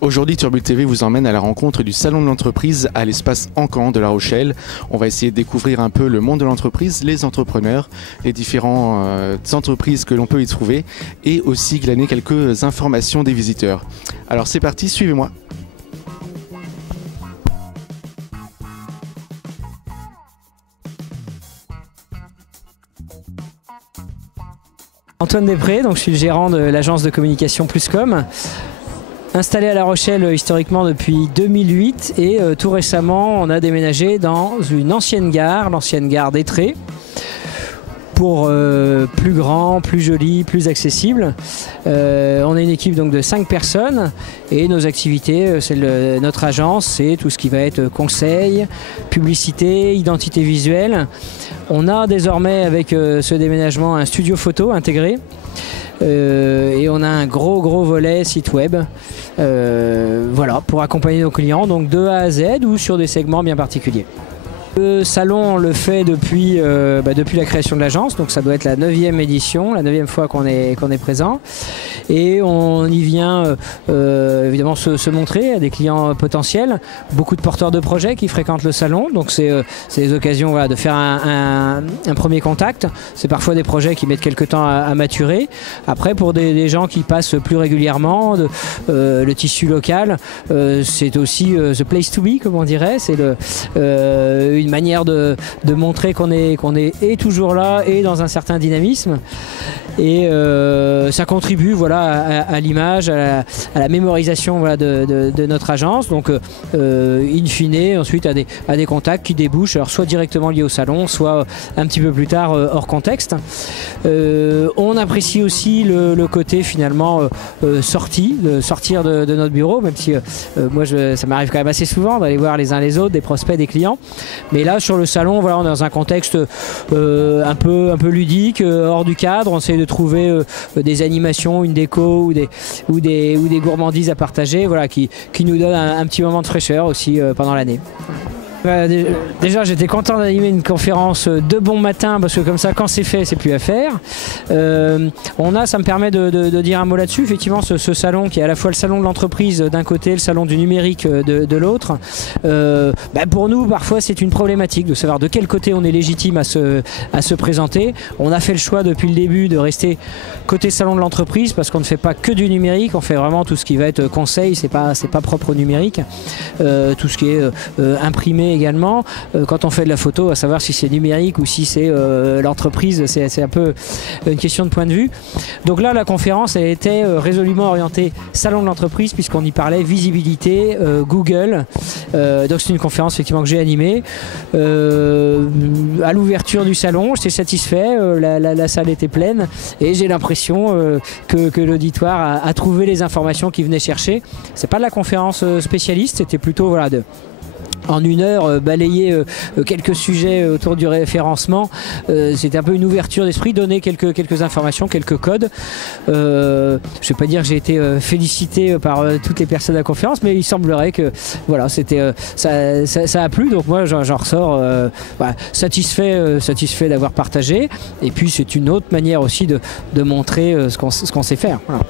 Aujourd'hui, Turbulent TV vous emmène à la rencontre du Salon de l'entreprise à l'espace Encan de La Rochelle. On va essayer de découvrir un peu le monde de l'entreprise, les entrepreneurs, les différentes entreprises que l'on peut y trouver et aussi glaner quelques informations des visiteurs. Alors c'est parti, suivez-moi. Antoine Després, donc je suis le gérant de l'agence de communication Pluscom. Installé à La Rochelle historiquement depuis 2008 et tout récemment on a déménagé dans une ancienne gare, l'ancienne gare d'Étré, pour plus grand, plus joli, plus accessible. On est une équipe donc de 5 personnes et nos activités, notre agence, c'est tout ce qui va être conseil, publicité, identité visuelle. On a désormais avec ce déménagement un studio photo intégré. Et on a un gros volet site web voilà, pour accompagner nos clients donc de A à Z ou sur des segments bien particuliers. Le salon on le fait depuis la création de l'agence, donc ça doit être la 9e édition, la 9e fois qu'on est présent. Et on y vient évidemment se montrer à des clients potentiels, beaucoup de porteurs de projets qui fréquentent le salon, donc c'est des occasions voilà, de faire un premier contact. C'est parfois des projets qui mettent quelques temps à maturer. Après pour des gens qui passent plus régulièrement, le tissu local, c'est aussi the place to be comme on dirait, c'est une manière de montrer qu'on est toujours là et dans un certain dynamisme et ça contribue voilà, à l'image, à la mémorisation voilà, de notre agence, donc in fine ensuite à des contacts qui débouchent alors soit directement liés au salon, soit un petit peu plus tard hors contexte. On apprécie aussi le côté finalement sortir de notre bureau, même si moi ça m'arrive quand même assez souvent d'aller voir les uns les autres, des prospects, des clients. Mais là sur le salon, voilà, on est dans un contexte un peu ludique, hors du cadre. On essaie de trouver des animations, une déco ou des gourmandises à partager, voilà, qui nous donnent un petit moment de fraîcheur aussi pendant l'année. Déjà j'étais content d'animer une conférence de bon matin parce que comme ça quand c'est fait c'est plus à faire. Ça me permet de dire un mot là-dessus, effectivement ce salon qui est à la fois le salon de l'entreprise d'un côté, le salon du numérique de l'autre. Pour nous parfois c'est une problématique de savoir de quel côté on est légitime à se présenter. On a fait le choix depuis le début de rester côté salon de l'entreprise parce qu'on ne fait pas que du numérique, on fait vraiment tout ce qui va être conseil, c'est pas propre au numérique, tout ce qui est imprimé également, quand on fait de la photo, à savoir si c'est numérique ou si c'est l'entreprise, c'est un peu une question de point de vue. Donc là, la conférence elle était résolument orientée salon de l'entreprise puisqu'on y parlait visibilité, Google. Donc c'est une conférence effectivement que j'ai animée. À l'ouverture du salon, j'étais satisfait, la salle était pleine et j'ai l'impression que l'auditoire a trouvé les informations qu'il venait chercher. C'est pas de la conférence spécialiste, c'était plutôt voilà, en une heure balayer quelques sujets autour du référencement. C'était un peu une ouverture d'esprit, donner quelques informations, quelques codes. Je ne vais pas dire que j'ai été félicité par toutes les personnes à la conférence, mais il semblerait que voilà, ça a plu, donc moi j'en ressors satisfait d'avoir partagé, et puis c'est une autre manière aussi de montrer ce qu'on sait faire. Voilà.